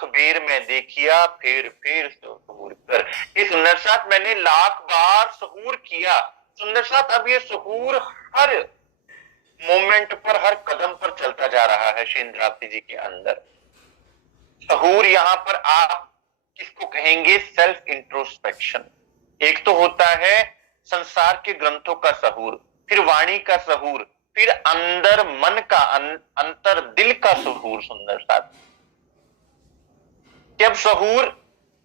लाख बेर मैं देखिया फेर सहूर कर। ये सुंदर साथ मैंने लाख बार सहूर किया। सुंदर साथ अब ये सहूर हर मोमेंट पर, हर कदम पर चलता जा रहा है शेंद्रावती जी के अंदर। सहूर यहां पर आप किसको कहेंगे? Self introspection. एक तो होता है संसार के ग्रंथों का सहूर, फिर वाणी का सहूर, फिर अंदर मन का, अंतर दिल का सहूर। सुंदर साथ कि अब सहूर,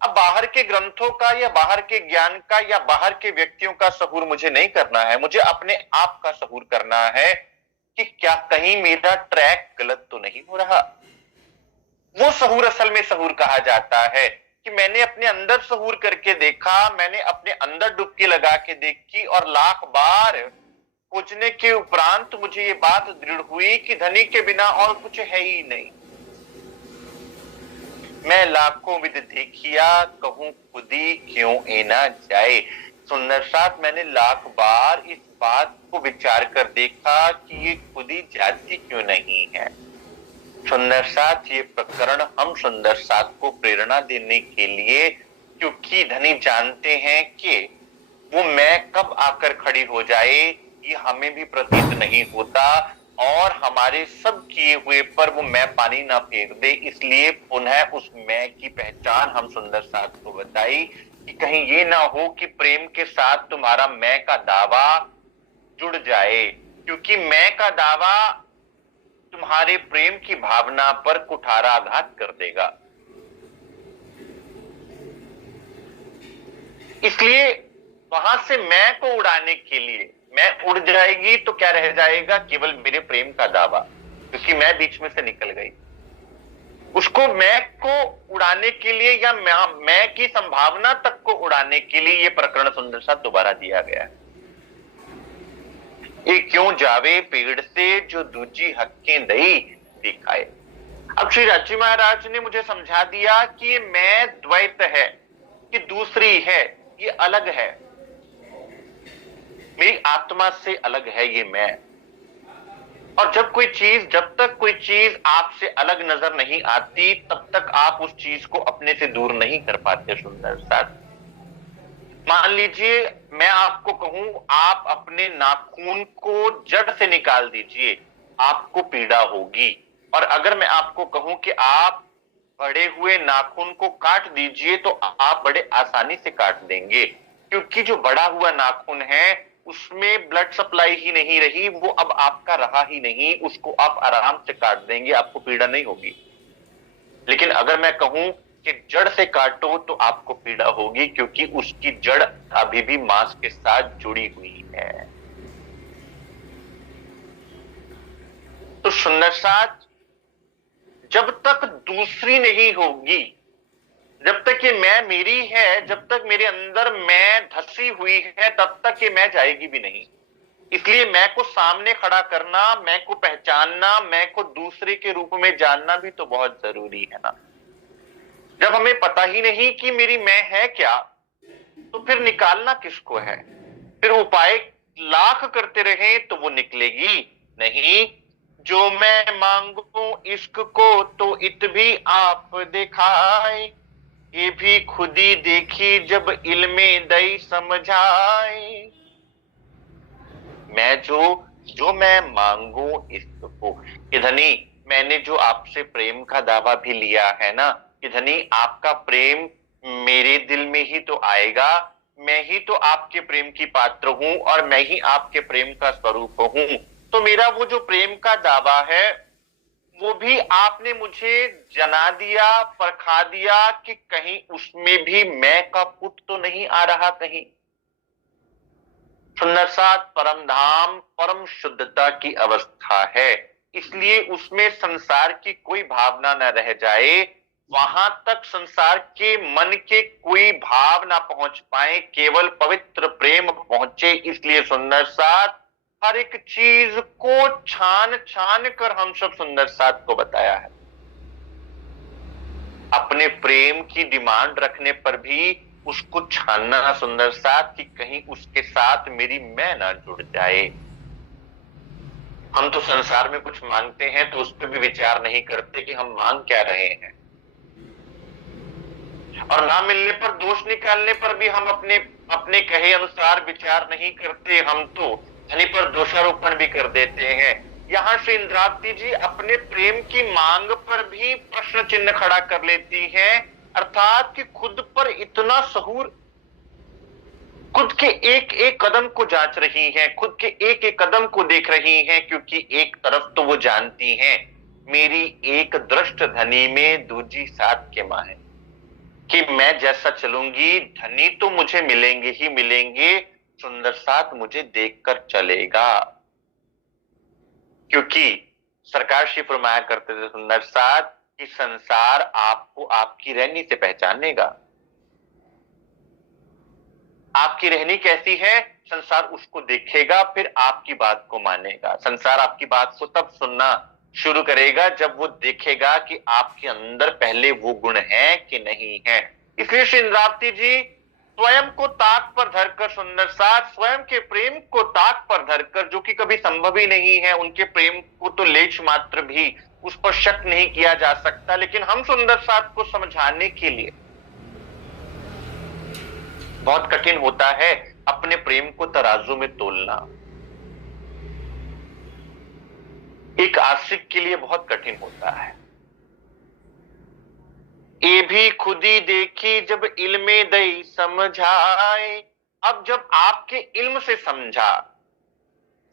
अब बाहर के ग्रंथों का या बाहर के ज्ञान का या बाहर के व्यक्तियों का सहूर मुझे नहीं करना है, मुझे अपने आप का सहूर करना है कि क्या कहीं मेरा ट्रैक गलत तो नहीं हो रहा। वो सहूर असल में सहूर कहा जाता है कि मैंने अपने अंदर सहूर करके देखा, मैंने अपने अंदर डुबकी लगा के देखी और लाख बार खोजने के उपरांत मुझे ये बात दृढ़ हुई कि धनी के बिना और कुछ है ही नहीं। मैं लाखों विद देखिया कहूं खुदी क्यों एना जाए। सुंदर साथ मैंने लाख बार इस बात को विचार कर देखा कि ये खुदी जाती क्यों नहीं है। सुंदर साथ ये प्रकरण हम सुंदर साथ को प्रेरणा देने के लिए, क्योंकि धनी जानते हैं कि वो मैं कब आकर खड़ी हो जाए ये हमें भी प्रतीत नहीं होता और हमारे सब किए हुए पर वो मैं पानी ना फेंक दे, इसलिए पुनः उस मैं की पहचान हम सुंदर साथ को बताई कि कहीं ये ना हो कि प्रेम के साथ तुम्हारा मैं का दावा जुड़ जाए, क्योंकि मैं का दावा तुम्हारे प्रेम की भावना पर कुठाराघात कर देगा। इसलिए वहां से मैं को उड़ाने के लिए, मैं उड़ जाएगी तो क्या रह जाएगा? केवल मेरे प्रेम का दावा, क्योंकि मैं बीच में से निकल गई। उसको मैं को उड़ाने के लिए या मैं की संभावना तक को उड़ाने के लिए ये प्रकरण सुंदर सा दोबारा दिया गया है। ये क्यों जावे पेड़ से जो दूजी हक्कें दई दिखाए। अब श्री राजी महाराज ने मुझे समझा दिया कि ये मैं द्वैत है, कि दूसरी है, ये अलग है, मेरी आत्मा से अलग है ये मैं। और जब तक कोई चीज आपसे अलग नजर नहीं आती तब तक आप उस चीज को अपने से दूर नहीं कर पाते। सुंदर साथ मान लीजिए मैं आपको कहूं आप अपने नाखून को जड़ से निकाल दीजिए, आपको पीड़ा होगी। और अगर मैं आपको कहूं कि आप बढ़े हुए नाखून को काट दीजिए तो आप बड़े आसानी से काट देंगे, क्योंकि जो बढ़ा हुआ नाखून है उसमें ब्लड सप्लाई ही नहीं रही, वो अब आपका रहा ही नहीं, उसको आप आराम से काट देंगे, आपको पीड़ा नहीं होगी। लेकिन अगर मैं कहूं कि जड़ से काटो तो आपको पीड़ा होगी, क्योंकि उसकी जड़ अभी भी मांस के साथ जुड़ी हुई है। तो सुंदर साथ जब तक दूसरी नहीं होगी, जब तक ये मैं मेरी है, जब तक मेरे अंदर मैं धसी हुई है, तब तक ये मैं जाएगी भी नहीं। इसलिए मैं को सामने खड़ा करना, मैं को पहचानना, मैं को दूसरे के रूप में जानना भी तो बहुत जरूरी है ना। जब हमें पता ही नहीं कि मेरी मैं है क्या, तो फिर निकालना किसको है? फिर उपाय लाख करते रहे तो वो निकलेगी नहीं। जो मैं मांगू इश्क को तो इत भी आप दिखाए, ये भी खुदी देखी जब इल्मे दई समझाए। मैं जो मैं मांगू इश्क को, कि धनी मैंने जो आपसे प्रेम का दावा भी लिया है ना, कि धनी आपका प्रेम मेरे दिल में ही तो आएगा, मैं ही तो आपके प्रेम की पात्र हूं और मैं ही आपके प्रेम का स्वरूप हूं। तो मेरा वो जो प्रेम का दावा है वो भी आपने मुझे जना दिया, परखा दिया कि कहीं उसमें भी मैं का पुट तो नहीं आ रहा कहीं। सुंदर साथ परम धाम परम शुद्धता की अवस्था है, इसलिए उसमें संसार की कोई भावना न रह जाए, वहां तक संसार के मन के कोई भाव ना पहुंच पाए, केवल पवित्र प्रेम पहुंचे। इसलिए सुंदर साथ हर एक चीज को छान छान कर हम सब सुंदर साथ को बताया है। अपने प्रेम की डिमांड रखने पर भी उसको छानना सुंदर साथ कि कहीं उसके साथ मेरी मैं ना जुड़ जाए। हम तो संसार में कुछ मांगते हैं तो उस पर भी विचार नहीं करते कि हम मांग क्या रहे हैं। और ना मिलने पर, दोष निकालने पर भी हम अपने अपने कहे अनुसार विचार नहीं करते, हम तो धनी पर दोषारोपण भी कर देते हैं। यहाँ श्री इंद्रावती जी अपने प्रेम की मांग पर भी प्रश्न चिन्ह खड़ा कर लेती हैं, अर्थात कि खुद पर इतना सहूर, खुद के एक एक कदम को जांच रही हैं, खुद के एक एक कदम को देख रही हैं, क्योंकि एक तरफ तो वो जानती हैं मेरी एक दृष्ट धनी में दूजी सात के मां है, कि मैं जैसा चलूंगी धनी तो मुझे मिलेंगे ही मिलेंगे, सुंदर साथ मुझे देखकर चलेगा। क्योंकि सरकार श्री फरमाया करते थे सुंदर साथ कि संसार आपको आपकी रहनी से पहचानेगा। आपकी रहनी कैसी है, संसार उसको देखेगा, फिर आपकी बात को मानेगा। संसार आपकी बात को तब सुनना शुरू करेगा जब वो देखेगा कि आपके अंदर पहले वो गुण है कि नहीं है। इसलिए श्री इंद्रावती जी स्वयं को ताक पर धरकर, सुंदर साथ स्वयं के प्रेम को ताक पर धरकर, जो कि कभी संभव ही नहीं है, उनके प्रेम को तो लेच मात्र भी उस पर शक नहीं किया जा सकता, लेकिन हम सुंदर साथ को समझाने के लिए बहुत कठिन होता है अपने प्रेम को तराजू में तोलना। एक आशिक के लिए बहुत कठिन होता है। ये भी खुदी देखी जब इल्मे दई समझाए, अब जब आपके इल्म से समझा,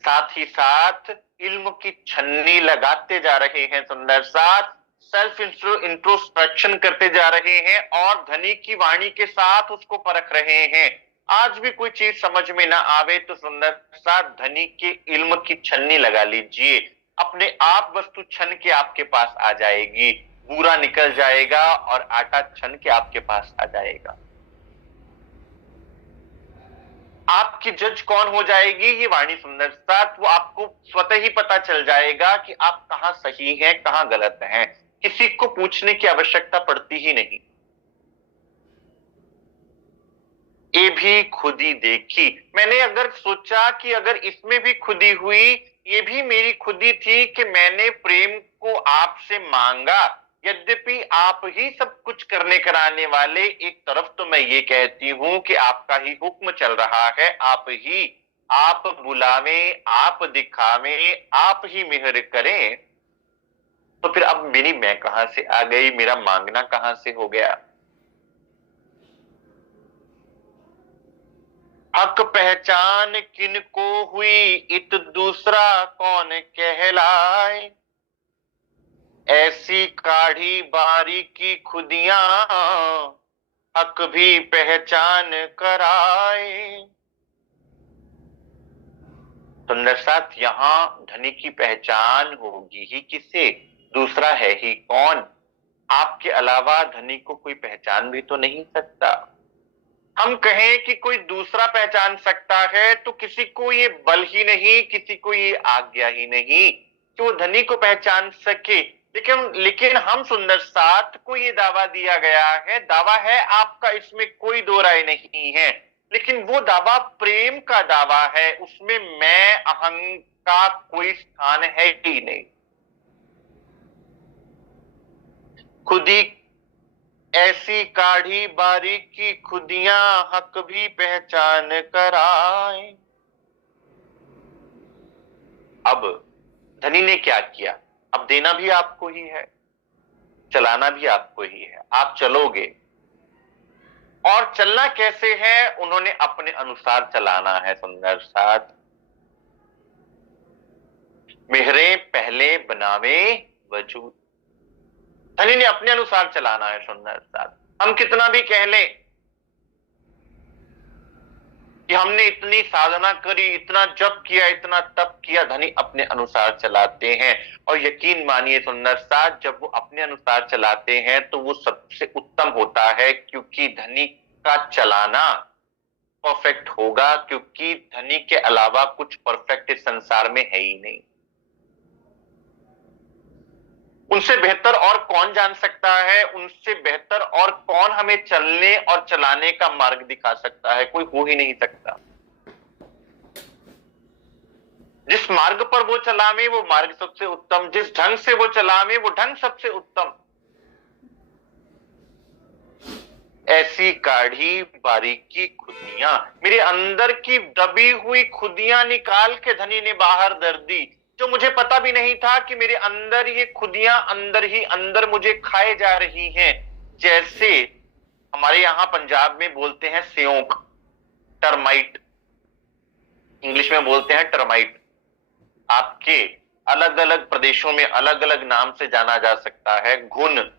साथ ही साथ इल्म की छन्नी लगाते जा रहे हैं सुंदर साथ, सेल्फ इंट्रोस्पेक्शन करते जा रहे हैं और धनी की वाणी के साथ उसको परख रहे हैं। आज भी कोई चीज समझ में ना आवे तो सुंदर साथ धनी के इल्म की छन्नी लगा लीजिए, अपने आप वस्तु छन के आपके पास आ जाएगी, बूरा निकल जाएगा और आटा छन के आपके पास आ जाएगा। आपकी जज कौन हो जाएगी, ये वाणी सुंदर साथ, वो आपको स्वतः ही पता चल जाएगा कि आप कहां सही हैं कहां गलत हैं, किसी को पूछने की आवश्यकता पड़ती ही नहीं। ये भी खुदी देखी, मैंने अगर सोचा कि अगर इसमें भी खुदी हुई, ये भी मेरी खुदी थी कि मैंने प्रेम को आपसे मांगा, यद्यपि आप ही सब कुछ करने कराने वाले, एक तरफ तो मैं ये कहती हूं कि आपका ही हुक्म चल रहा है, आप बुलावें, आप दिखावें, आप ही मेहर करें, तो फिर अब मेरी मैं कहां से आ गई, मेरा मांगना कहां से हो गया। हक पहचान किनको हुई, इत दूसरा कौन कहलाए, ऐसी काढ़ी बारी की खुदियां हक भी पहचान कराए। सुंदर साथ यहां धनी की पहचान होगी ही किसे, दूसरा है ही कौन, आपके अलावा धनी को कोई पहचान भी तो नहीं सकता। हम कहें कि कोई दूसरा पहचान सकता है तो किसी को ये बल ही नहीं, किसी को ये आज्ञा ही नहीं कि वो धनी को पहचान सके। लेकिन हम सुंदर साथ को ये दावा दिया गया है, दावा है आपका, इसमें कोई दो राय नहीं है, लेकिन वो दावा प्रेम का दावा है, उसमें मैं अहं का कोई स्थान है ही नहीं। खुदी ऐसी काढ़ी बारीक की खुदियां हक भी पहचान कराए। अब धनी ने क्या किया, अब देना भी आपको ही है, चलाना भी आपको ही है, आप चलोगे। और चलना कैसे है, उन्होंने अपने अनुसार चलाना है सुंदर साथ। मेहरे पहले बनावे वजूद, धनी ने अपने अनुसार चलाना है सुंदर साथ। हम कितना भी कह लें कि हमने इतनी साधना करी, इतना जप किया, इतना तप किया, धनी अपने अनुसार चलाते हैं। और यकीन मानिए सुंदर साथ, जब वो अपने अनुसार चलाते हैं तो वो सबसे उत्तम होता है, क्योंकि धनी का चलाना परफेक्ट होगा, क्योंकि धनी के अलावा कुछ परफेक्ट इस संसार में है ही नहीं। उनसे बेहतर और कौन जान सकता है, उनसे बेहतर और कौन हमें चलने और चलाने का मार्ग दिखा सकता है, कोई हो ही नहीं सकता। जिस मार्ग पर वो चलावे वो मार्ग सबसे उत्तम, जिस ढंग से वो चलावे वो ढंग सबसे उत्तम। ऐसी काढ़ी बारीकी खुदियां, मेरे अंदर की दबी हुई खुदियां निकाल के धनी ने बाहर दर दी, जो मुझे पता भी नहीं था कि मेरे अंदर ये खुदियां अंदर ही अंदर मुझे खाए जा रही हैं। जैसे हमारे यहां पंजाब में बोलते हैं स्योंक, टर्माइट, इंग्लिश में बोलते हैं टर्माइट। आपके अलग अलग प्रदेशों में अलग अलग नाम से जाना जा सकता है। घुन,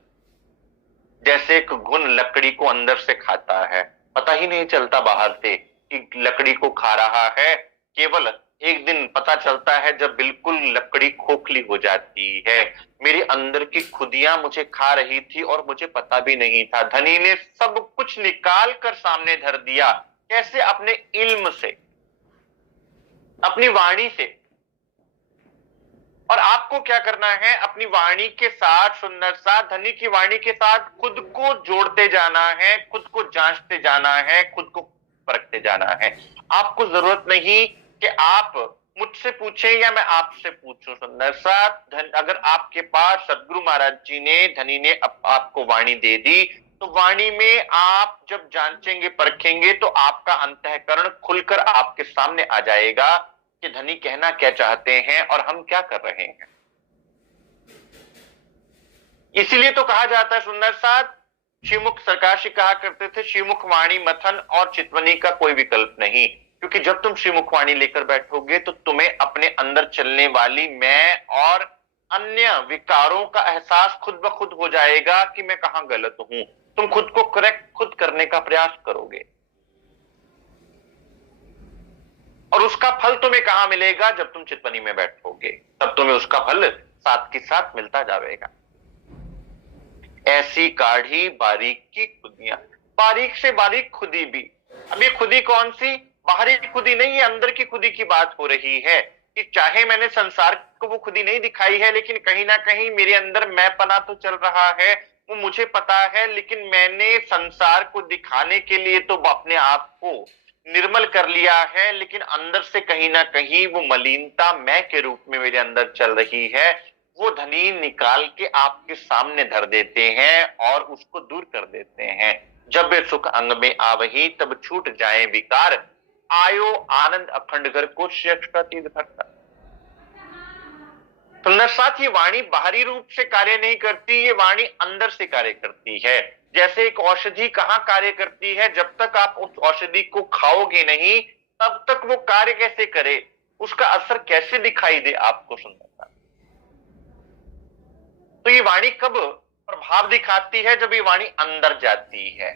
जैसे एक घुन लकड़ी को अंदर से खाता है, पता ही नहीं चलता बाहर से कि लकड़ी को खा रहा है, केवल एक दिन पता चलता है जब बिल्कुल लकड़ी खोखली हो जाती है। मेरे अंदर की खुदियां मुझे खा रही थी और मुझे पता भी नहीं था। धनी ने सब कुछ निकाल कर सामने धर दिया। कैसे? अपने इल्म से, अपनी वाणी से। और आपको क्या करना है? अपनी वाणी के साथ, सुंदर सा धनी की वाणी के साथ खुद को जोड़ते जाना है, खुद को जांचते जाना है, खुद को परखते जाना है। आपको जरूरत नहीं कि आप मुझसे पूछें या मैं आपसे पूछूं। सुंदर सा अगर आपके पास सदगुरु महाराज जी ने, धनी ने आपको वाणी दे दी, तो वाणी में आप जब जांचेंगे, परखेंगे, तो आपका अंतःकरण खुलकर आपके सामने आ जाएगा कि धनी कहना क्या चाहते हैं और हम क्या कर रहे हैं। इसीलिए तो कहा जाता है सुंदर साथ, श्रीमुख सरकार जी कहा करते थे, श्रीमुख वाणी मथन और चितवनी का कोई विकल्प नहीं। क्योंकि जब तुम श्रीमुख वाणी लेकर बैठोगे तो तुम्हें अपने अंदर चलने वाली मैं और अन्य विकारों का एहसास खुद ब खुद हो जाएगा कि मैं कहां गलत हूं। तुम खुद को करेक्ट खुद करने का प्रयास करोगे और उसका फल तुम्हें कहां मिलेगा? जब तुम चितवनी में बैठोगे तब तुम्हें उसका फल साथ के साथ मिलता जाएगा। ऐसी काढ़ी बारीक की खुदियां, बारीक से बारीक खुदी भी। अब ये खुदी कौन सी? बाहरी खुदी नहीं, ये अंदर की खुदी की बात हो रही है कि चाहे मैंने संसार को वो खुदी नहीं दिखाई है, लेकिन कहीं ना कहीं मेरे अंदर मैं पना तो चल रहा है, वो मुझे पता है। लेकिन मैंने संसार को दिखाने के लिए तो अपने आप को निर्मल कर लिया है, लेकिन अंदर से कहीं ना कहीं वो मलिनता मैं के रूप में मेरे अंदर चल रही है। वो धनी निकाल के आपके सामने धर देते हैं और उसको दूर कर देते हैं। जब वे सुख अंग में आवही तब छूट जाए विकार, आयो आनंद अखंड घर को शेष का तीर भरता। सुंदर साथ, ये वाणी बाहरी रूप से कार्य नहीं करती, ये वाणी अंदर से कार्य करती है। जैसे एक औषधि कहां कार्य करती है? जब तक आप उस औषधि को खाओगे नहीं तब तक वो कार्य कैसे करे, उसका असर कैसे दिखाई दे आपको? सुंदरता, तो ये वाणी कब प्रभाव दिखाती है? जब ये वाणी अंदर जाती है।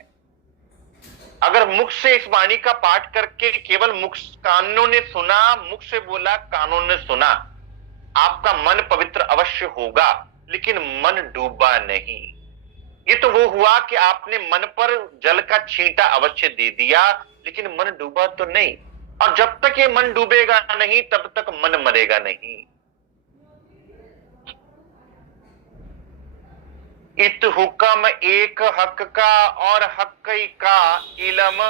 अगर मुख से इस वाणी का पाठ करके केवल मुख, कानों ने सुना, मुख से बोला, कानों ने सुना, आपका मन पवित्र अवश्य होगा, लेकिन मन डूबा नहीं। ये तो वो हुआ कि आपने मन पर जल का छींटा अवश्य दे दिया, लेकिन मन डूबा तो नहीं। और जब तक ये मन डूबेगा नहीं तब तक मन मरेगा नहीं। इत हुक्म एक हक का और हक का इलम,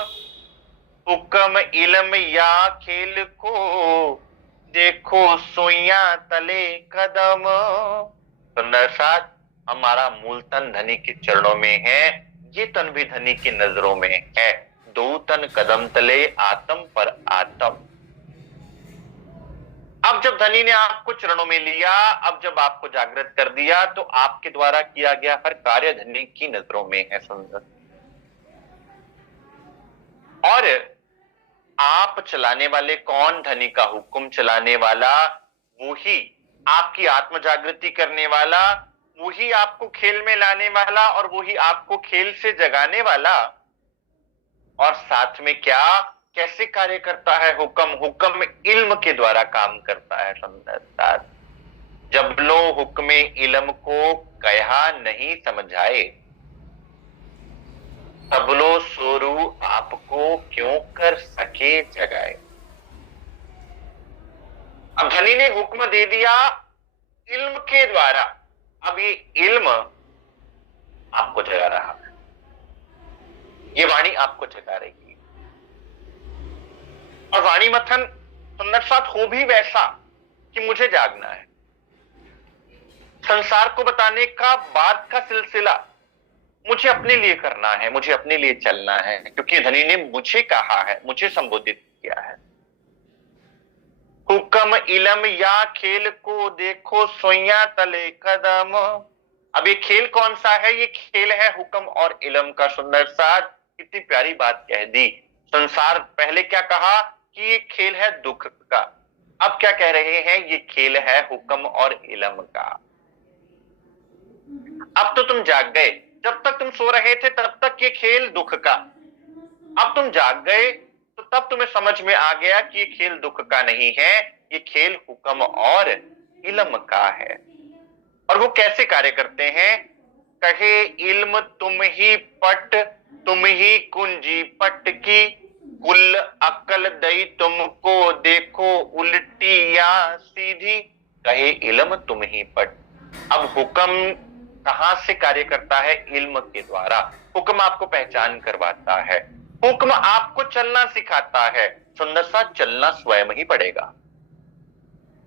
हुक्म इलम या खेल को देखो सोया तले कदम। सुंदर साथ, हमारा मूल तन धनी के चरणों में है, ये तन भी धनी की नजरों में है। दो तन कदम तले आत्म पर आत्म। अब जब धनी ने आपको चरणों में लिया, अब जब आपको जागृत कर दिया, तो आपके द्वारा किया गया हर कार्य धनी की नजरों में है। सुंदर, और आप चलाने वाले कौन? धनी का हुक्म चलाने वाला, वो ही आपकी आत्म जागृति करने वाला, वो ही आपको खेल में लाने वाला और वो ही आपको खेल से जगाने वाला। और साथ में क्या, कैसे कार्य करता है हुक्म? हुक्म इल्म के द्वारा काम करता है। सुंदरता, जब लो हुक्म इल्म को कहा नहीं समझाए, तब लो सोरू आपको क्यों कर सके जगाए। अब धनी ने हुक्म दे दिया इल्म के द्वारा, अब ये इल्म आपको जगा रहा है, ये वाणी आपको जगा रही है। और वाणी मथन सुंदर साथ हो भी वैसा कि मुझे जागना है। संसार को बताने का बाद का सिलसिला मुझे अपने लिए करना है, मुझे अपने लिए चलना है, क्योंकि धनी ने मुझे कहा है, मुझे संबोधित किया है। हुक्म इलम या खेल को देखो सोया तले कदम। अब ये खेल कौन सा है? ये खेल है हुक्म और इलम का। सुंदर साथ कितनी प्यारी बात कह दी। संसार पहले क्या कहा कि ये खेल है दुख का, अब क्या कह रहे हैं? ये खेल है हुक्म और इलम का। अब तो तुम जाग गए, जब तक तुम सो रहे थे तब तक ये खेल दुख का, अब तुम जाग गए तो तब तुम्हें समझ में आ गया कि ये खेल दुख का नहीं है, ये खेल हुक्म और इल्म का है। और वो कैसे कार्य करते हैं? कहे इल्म तुम ही पट, तुम ही कुंजी पट की, कुल अकल दई तुमको देखो उल्टी या सीधी। कहे इल्म तुम ही पट। अब हुक्म कहां से कार्य करता है? इल्म के द्वारा। हुक्म आपको पहचान करवाता है, हुक्म आपको चलना सिखाता है। सुंदर सा चलना स्वयं ही पड़ेगा।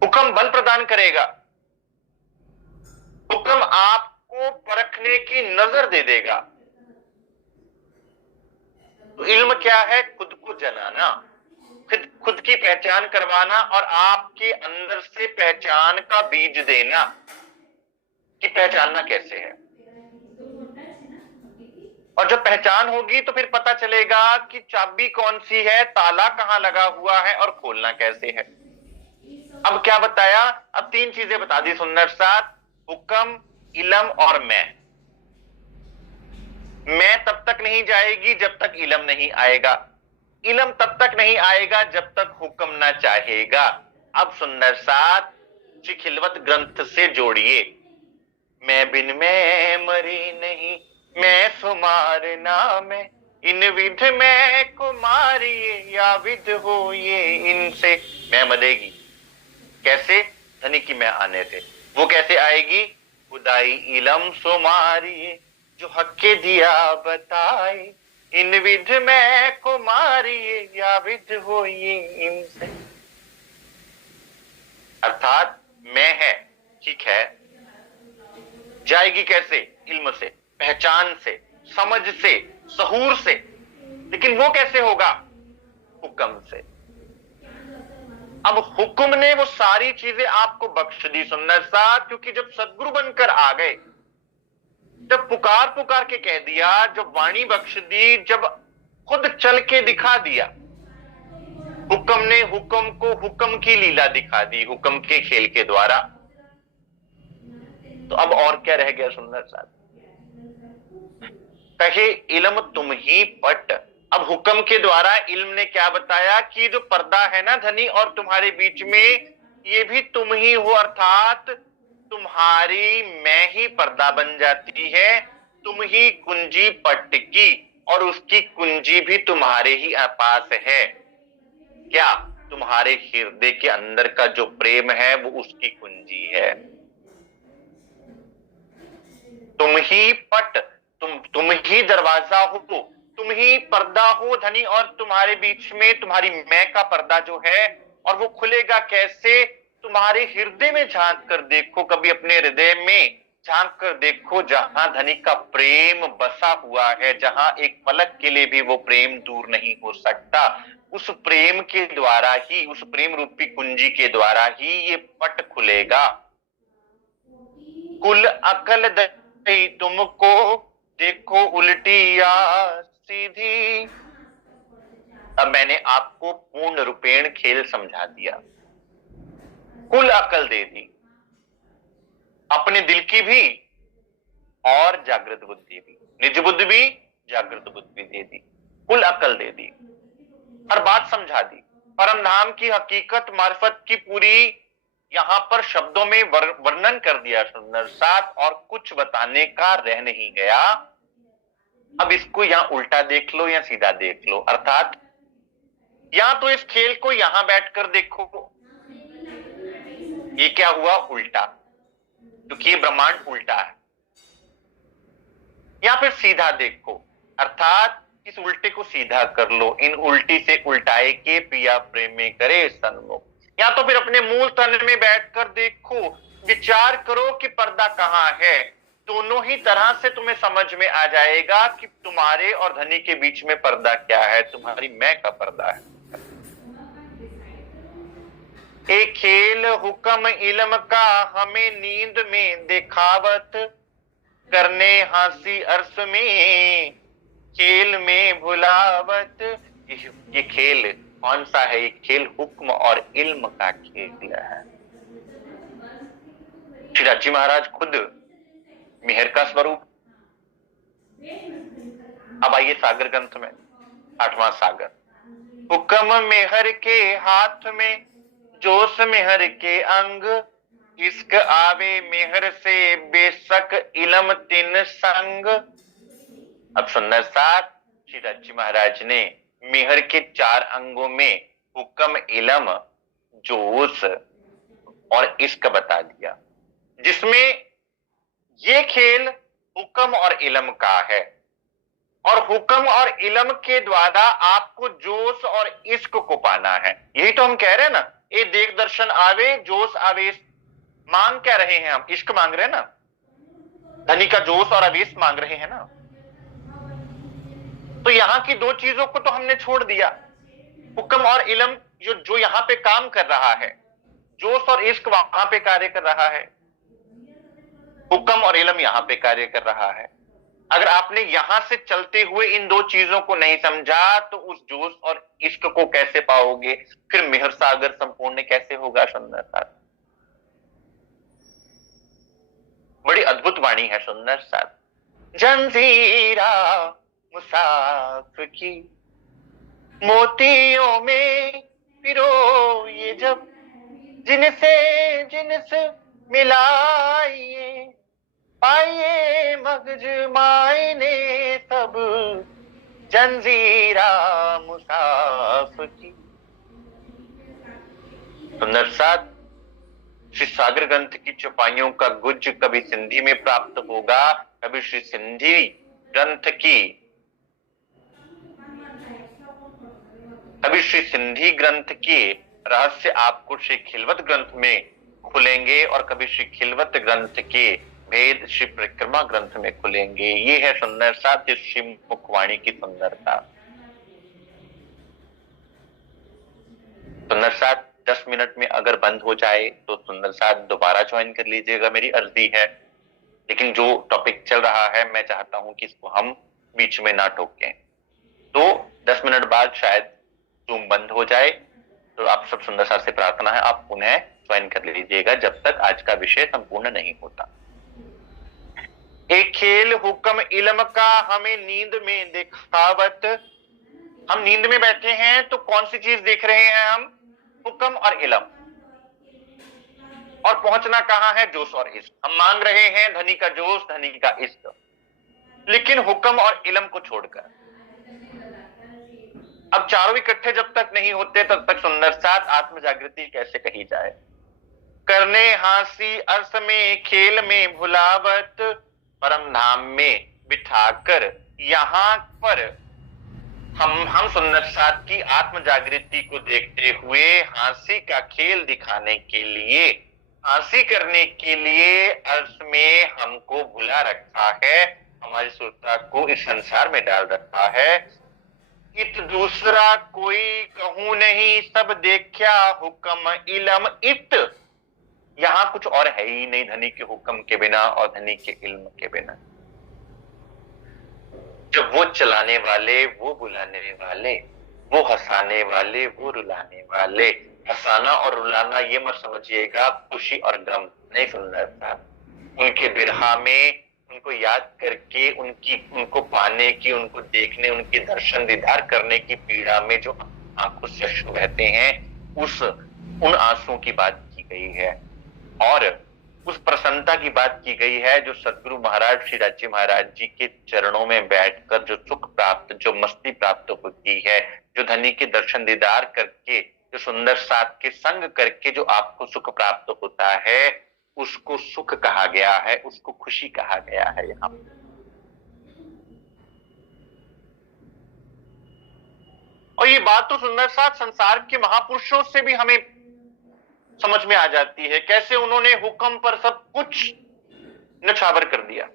हुक्म बल प्रदान करेगा, हुक्म आपको परखने की नजर दे देगा। तो इल्म क्या है? खुद को जनाना, खुद की पहचान करवाना और आपके अंदर से पहचान का बीज देना कि पहचानना कैसे है। और जब पहचान होगी तो फिर पता चलेगा कि चाबी कौन सी है, ताला कहां लगा हुआ है और खोलना कैसे है। अब क्या बताया? अब तीन चीजें बता दी सुंदर साथ, हुक्म, इलम और मैं तब तक नहीं जाएगी जब तक इलम नहीं आएगा, इलम तब तक नहीं आएगा जब तक हुक्म ना चाहेगा। अब सुंदर साथ खिलवत ग्रंथ से जोड़िए। मैं बिन में मरी नहीं, मैं सुमार नाम, इन विध में कुमारिये या विध हो ये इनसे। मैं मरेगी कैसे? धनी की मैं आने से। वो कैसे आएगी? खुदाई इलम सुमारिये जो हक्के दिया बताए, इन विध में कुमारिये या विध हो ये इनसे। अर्थात मैं है, ठीक है, जाएगी कैसे? इल्म से, पहचान से, समझ से, सहूर से। लेकिन वो कैसे होगा? हुक्म से। अब हुक्म ने वो सारी चीजें आपको बख्श दी सुंदर सा, क्योंकि जब सदगुरु बनकर आ गए, जब पुकार पुकार के कह दिया, जब वाणी बख्श दी, जब खुद चल के दिखा दिया, हुक्म ने हुक्म को हुक्म की लीला दिखा दी, हुक्म के खेल के द्वारा। तो अब और क्या रह गया सुंदर साहब? कहे इल्म तुम ही पट। अब हुक्म के द्वारा इल्म ने क्या बताया कि जो पर्दा है ना धनी और तुम्हारे बीच में, ये भी तुम ही हो। अर्थात तुम्हारी मैं ही पर्दा बन जाती है, तुम ही कुंजी पट की, और उसकी कुंजी भी तुम्हारे ही पास है। क्या? तुम्हारे हृदय के अंदर का जो प्रेम है वो उसकी कुंजी है। तुम ही पट, तुम ही दरवाजा हो, तुम ही पर्दा हो धनी, और तुम्हारे बीच में तुम्हारी मैं का पर्दा जो है, और वो खुलेगा कैसे? तुम्हारे हृदय में झांक कर देखो, कभी अपने हृदय में झांक कर देखो, जहां धनी का प्रेम बसा हुआ है, जहां एक पलक के लिए भी वो प्रेम दूर नहीं हो सकता। उस प्रेम के द्वारा ही, उस प्रेम रूपी कुंजी के द्वारा ही ये पट खुलेगा। कुल अकल दई तुमको देखो उल्टी या सीधी। अब मैंने आपको पूर्ण रूपेण खेल समझा दिया, कुल अकल दे दी, अपने दिल की भी और जागृत बुद्धि भी, निज बुद्धि भी, जागृत बुद्धि दे दी, कुल अकल दे दी, हर बात समझा दी। परम धाम की हकीकत मार्फत की पूरी यहां पर शब्दों में वर्णन कर दिया सुंदर साथ, और कुछ बताने का रह नहीं गया। अब इसको यहां उल्टा देख लो या सीधा देख लो। अर्थात या तो इस खेल को यहां बैठकर देखो, ये क्या हुआ? उल्टा, क्योंकि ये ब्रह्मांड उल्टा है। या फिर सीधा देखो, अर्थात इस उल्टे को सीधा कर लो, इन उल्टी से उल्टाए के पिया प्रेम में करे सन्मुख। या तो फिर अपने मूल तन में बैठकर देखो, विचार करो कि पर्दा कहां है। दोनों ही तरह से तुम्हें समझ में आ जाएगा कि तुम्हारे और धनी के बीच में पर्दा क्या है, तुम्हारी मैं का पर्दा है। एक खेल हुक्म इल्म का हमें नींद में दिखावत, करने हंसी अर्श में खेल में भुलावत। ये खेल कौन सा है? ये खेल हुक्म और इल्म का खेल है। श्री राजी महाराज खुद मेहर का स्वरूप। अब आइए सागर ग्रंथ में, 8वां सागर। हुक्म मेहर के हाथ में, जोश मेहर के अंग, इश्क आवे मेहर से बेशक इलम तिन संग। अब सुंदर साथ श्री राजी महाराज ने मेहर के 4 अंगों में हुक्म, इलम, जोश और इश्क बता दिया, जिसमें ये खेल हुक्म और इलम का है। और हुक्म और इलम के द्वारा आपको जोश और इश्क को पाना है। यही तो हम कह रहे हैं ना, ये देख दर्शन आवे जोश आवेश। मांग क्या रहे हैं हम? इश्क मांग रहे हैं ना, धनी का जोश और आवेश मांग रहे हैं ना। तो यहां की 2 चीजों को तो हमने छोड़ दिया। हुक्म और इलम जो यहां पे काम कर रहा है, जोश और इश्क वहां पे कार्य कर रहा है, हुक्म और इलम यहां पे कार्य कर रहा है। अगर आपने यहां से चलते हुए इन 2 चीजों को नहीं समझा तो उस जोश और इश्क को कैसे पाओगे? फिर मेहर सागर संपूर्ण कैसे होगा? सुंदर साथ, बड़ी अद्भुत वाणी है सुंदर साथ। जंजीरा मुसाफ की मोतियों में पिरो ये जब, जिनसे जिनसे मिलाइए पाइए मगज मायने सब, जंजीरा मुसाफ की। सुंदर साथ, श्री सागर ग्रंथ की चौपाइयों का गुज कभी सिंधी में प्राप्त होगा, कभी श्री सिंधी ग्रंथ की, कभी श्री सिंधी ग्रंथ के रहस्य आपको श्री खिलवत ग्रंथ में खुलेंगे और कभी श्री खिलवत ग्रंथ के भेद श्री परिक्रमा ग्रंथ में खुलेंगे। ये है सुंदर साथ श्री मुखवाणी की सुंदरता। सुंदर साथ 10 मिनट में अगर बंद हो जाए तो सुंदर साथ दोबारा ज्वाइन कर लीजिएगा, मेरी अर्जी है। लेकिन जो टॉपिक चल रहा है मैं चाहता हूं कि इसको हम बीच में ना टोकें। तो 10 मिनट बाद शायद जूम बंद हो जाए, तो आप सब सुंदर साथ से प्रार्थना है आप पुनः ज्वाइन कर लीजिएगा जब तक आज का विषय संपूर्ण नहीं होता। एक खेल हुक्म इल्म का हमें नींद में दिखावत। हम नींद में बैठे हैं तो कौन सी चीज देख रहे हैं हम? हुक्म और इल्म। और पहुंचना कहां है? जोश और इश्क। हम मांग रहे हैं धनी का जोश, धनी का इश्क, लेकिन हुक्म और इल्म को छोड़कर। अब चारों इकट्ठे जब तक नहीं होते तब तक सुंदर साथ आत्म जागृति कैसे कही जाए? करने हांसी अर्श में खेल में भुलावत, परम धाम में बिठाकर यहां पर हम सुंदर साथ की आत्म जागृति को देखते हुए हांसी का खेल दिखाने के लिए, हांसी करने के लिए अर्श में हमको बुला रखा है, हमारी सुरता को इस संसार में डाल रखा है। इत दूसरा कोई कहूं नहीं, सब देखा हुक्म इल्म इत। यहां कुछ और है ही नहीं धनी के हुक्म के बिना और धनी के इल्म के बिना। जब वो चलाने वाले, वो बुलाने वाले, वो हंसाने वाले, वो रुलाने वाले। हंसाना और रुलाना ये मत समझिएगा खुशी और गम नहीं, सुंदर था। उनके बिरहा में उनको याद करके उनको पाने की, उनको देखने, उनके दर्शन दीदार करने की पीड़ा में जो आंखों से अश्रु बहते हैं, उन आंसुओं की बात की गई है और उस प्रसन्नता की बात की गई है जो सदगुरु महाराज श्री राज्य महाराज जी के चरणों में बैठकर जो सुख प्राप्त, जो मस्ती प्राप्त होती है, जो धनी के दर्शन दीदार करके, जो सुंदर साथ के संग करके जो आपको सुख प्राप्त होता है, उसको सुख कहा गया है, उसको खुशी कहा गया है। यहां और ये बात तो सुंदर साथ संसार के महापुरुषों से भी हमें समझ में आ जाती है, कैसे उन्होंने हुक्म पर सब कुछ नछावर कर दिया।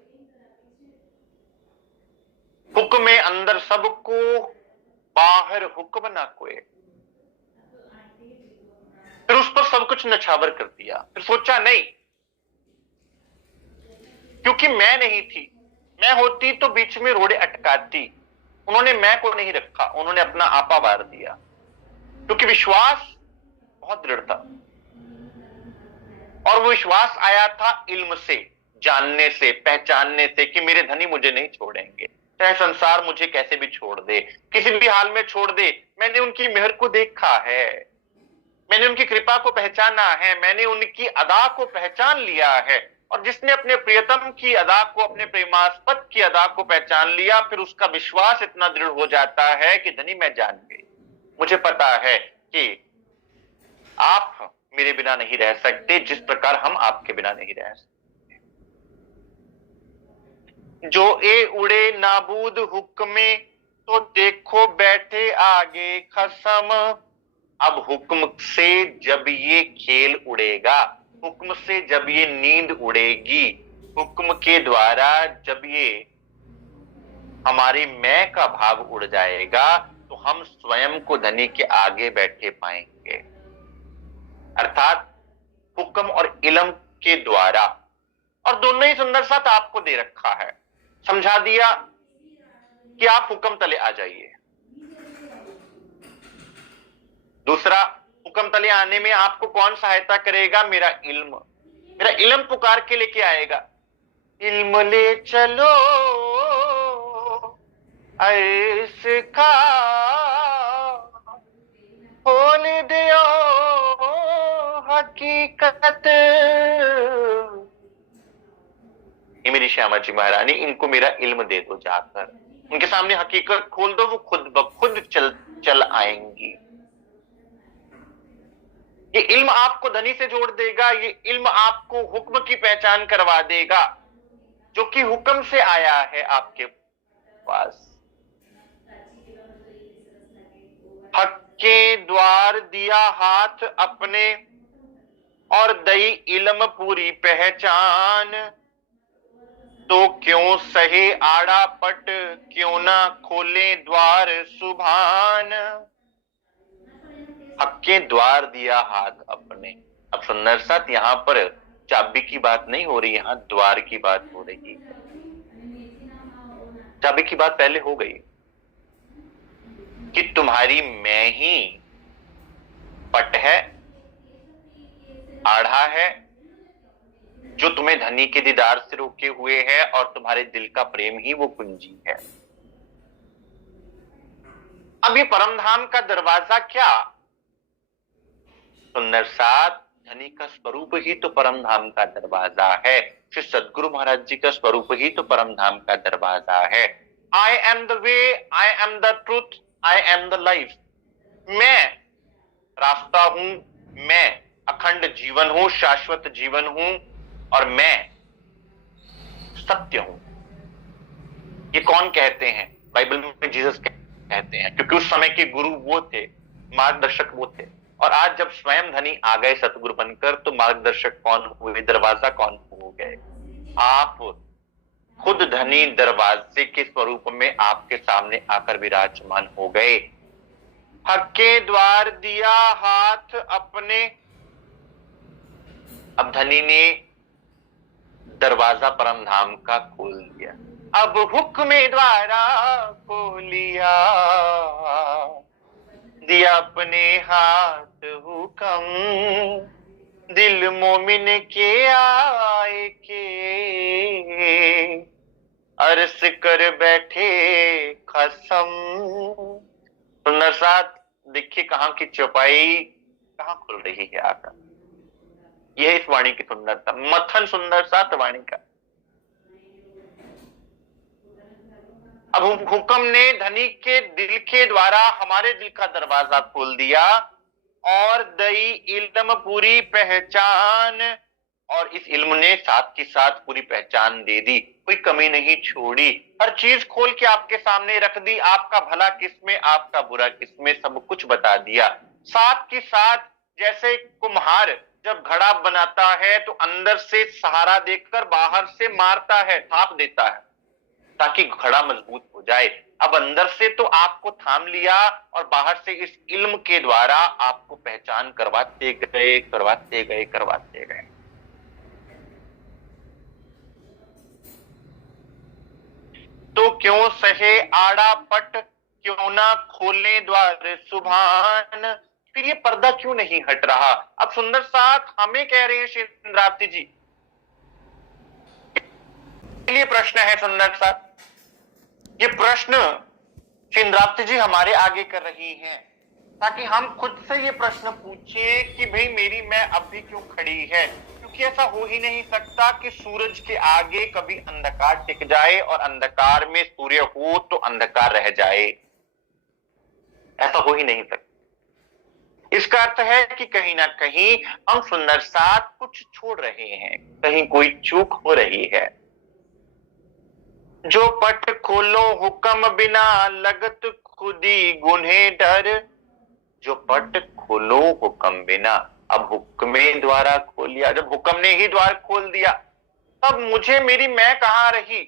हुक्म अंदर सबको, बाहर हुक्म ना कोई। फिर उस पर सब कुछ नछावर कर दिया। फिर सोचा नहीं, क्योंकि मैं नहीं थी, मैं होती तो बीच में रोड़े अटकाती। उन्होंने मैं को नहीं रखा, उन्होंने अपना आपा वार दिया, क्योंकि विश्वास बहुत दृढ़ था। और वो विश्वास आया था इल्म से, जानने से, पहचानने से कि मेरे धनी मुझे नहीं छोड़ेंगे, चाहे संसार मुझे कैसे भी छोड़ दे, किसी भी हाल में छोड़ दे। मैंने उनकी मेहर को देखा है, मैंने उनकी कृपा को पहचाना है, मैंने उनकी अदा को पहचान लिया है। और जिसने अपने प्रियतम की अदा को, अपने प्रेमास्पद की अदा को पहचान लिया, फिर उसका विश्वास इतना दृढ़ हो जाता है कि धनी मैं जान गई, मुझे पता है कि आप मेरे बिना नहीं रह सकते, जिस प्रकार हम आपके बिना नहीं रह सकते। जो ए उड़े नाबूद हुक्मे, तो देखो बैठे आगे खसम। अब हुक्म से जब ये खेल उड़ेगा, हुक्म से जब ये नींद उड़ेगी, हुक्म के द्वारा जब ये हमारी मैं का भाग उड़ जाएगा, तो हम स्वयं को धनी के आगे बैठे पाएंगे। अर्थात हुक्म और इल्म के द्वारा, और दोनों ही सुंदर साथ आपको दे रखा है, समझा दिया कि आप हुक्म तले आ जाइए। दूसरा, हुक्म तले आने में आपको कौन सहायता करेगा? मेरा इल्म। मेरा इल्म पुकार के लेके आएगा, इल्म ले चलो इसका खोल दियो हकीकत। ये मेरी श्यामा जी महारानी, इनको मेरा इल्म दे दो, जाकर उनके सामने हकीकत खोल दो, वो खुद ब खुद चल आएंगी। ये इल्म आपको धनी से जोड़ देगा, ये इल्म आपको हुक्म की पहचान करवा देगा, जो कि हुक्म से आया है आपके पास। हक के द्वार दिया हाथ अपने, और दई इल्म पूरी पहचान। तो क्यों सहे आड़ा पट, क्यों ना खोले द्वार सुभान। हक के द्वार दिया हाथ अपने। अब सुंदर साथ, यहां पर चाबी की बात नहीं हो रही, यहां द्वार की बात हो रही है। चाबी की बात पहले हो गई कि तुम्हारी मैं ही पट है, आढ़ा है, जो तुम्हें धनी के दीदार से रोके हुए है, और तुम्हारे दिल का प्रेम ही वो कुंजी है। अब ये परमधाम का दरवाजा क्या? सुंदर साथ, धनी का स्वरूप ही तो परमधाम का दरवाजा है। श्री सदगुरु महाराज जी का स्वरूप ही तो परमधाम का दरवाजा है। I am the way, I am the truth, I am the life. मैं रास्ता हूं, मैं अखंड जीवन हूं, शाश्वत जीवन हूं, और मैं सत्य हूं। ये कौन कहते हैं? बाइबल में जीसस कहते हैं, क्योंकि उस समय के गुरु वो थे, मार्गदर्शक वो थे। और आज जब स्वयं धनी आ गए सतगुरु बनकर, तो मार्गदर्शक कौन हुए? दरवाजा कौन हो गए? आप खुद धनी दरवाजे के स्वरूप में आपके सामने आकर विराजमान हो गए। हक के द्वार दिया हाथ अपने। अब धनी ने दरवाजा परमधाम का खोल दिया। अब हुक्म द्वारा खोलिया, दिया अपने हाथ हुक्म। दिल मोमिन के आए के, अर्ज कर बैठे खसम। सुंदर साथ, देखिए कहां की चौपाई कहां खुल रही है आकर। यह इस वाणी की सुंदरता, मथन सुंदर साथ वाणी का। अब हुक्म ने धनी के दिल के द्वारा हमारे दिल का दरवाजा खोल दिया, और दई इल्म पूरी पहचान। और इस इल्म ने साथ के साथ पूरी पहचान दे दी, कोई कमी नहीं छोड़ी, हर चीज खोल के आपके सामने रख दी। आपका भला किसमें, आपका बुरा किसमें, सब कुछ बता दिया। साथ के साथ जैसे कुम्हार जब घड़ा बनाता है, तो अंदर से सहारा देकर बाहर से मारता है, थाप देता है। ताकि घड़ा मजबूत हो जाए। अब अंदर से तो आपको थाम लिया और बाहर से इस इल्म के द्वारा आपको पहचान करवाते गए, करवाते गए, करवाते गए। तो क्यों सहे आड़ा पट, क्यों ना खोले द्वार सुभान। फिर ये पर्दा क्यों नहीं हट रहा? अब सुंदर साथ हमें कह रहे हैं शेंद्रावती जी, लिए प्रश्न है सुंदर साथ, ये प्रश्न शेंद्रावती जी हमारे आगे कर रही हैं ताकि हम खुद से ये प्रश्न पूछें कि भाई मेरी मैं अब भी क्यों खड़ी है। क्योंकि ऐसा हो ही नहीं सकता कि सूरज के आगे कभी अंधकार टिक जाए और अंधकार में सूर्य हो तो अंधकार रह जाए। ऐसा हो ही नहीं सकता। इसका अर्थ है कि कहीं ना कहीं हम सुंदर साथ कुछ छोड़ रहे हैं, कहीं कोई चूक हो रही है। जो पट खोलो हुक्म बिना, लगत खुदी गुन्हे डर। जो पट खोलो हुक्म बिना, अब हुक्मे द्वारा खोल लिया, जब हुक्म ने ही द्वार खोल दिया तब मुझे मेरी मैं कहां रही।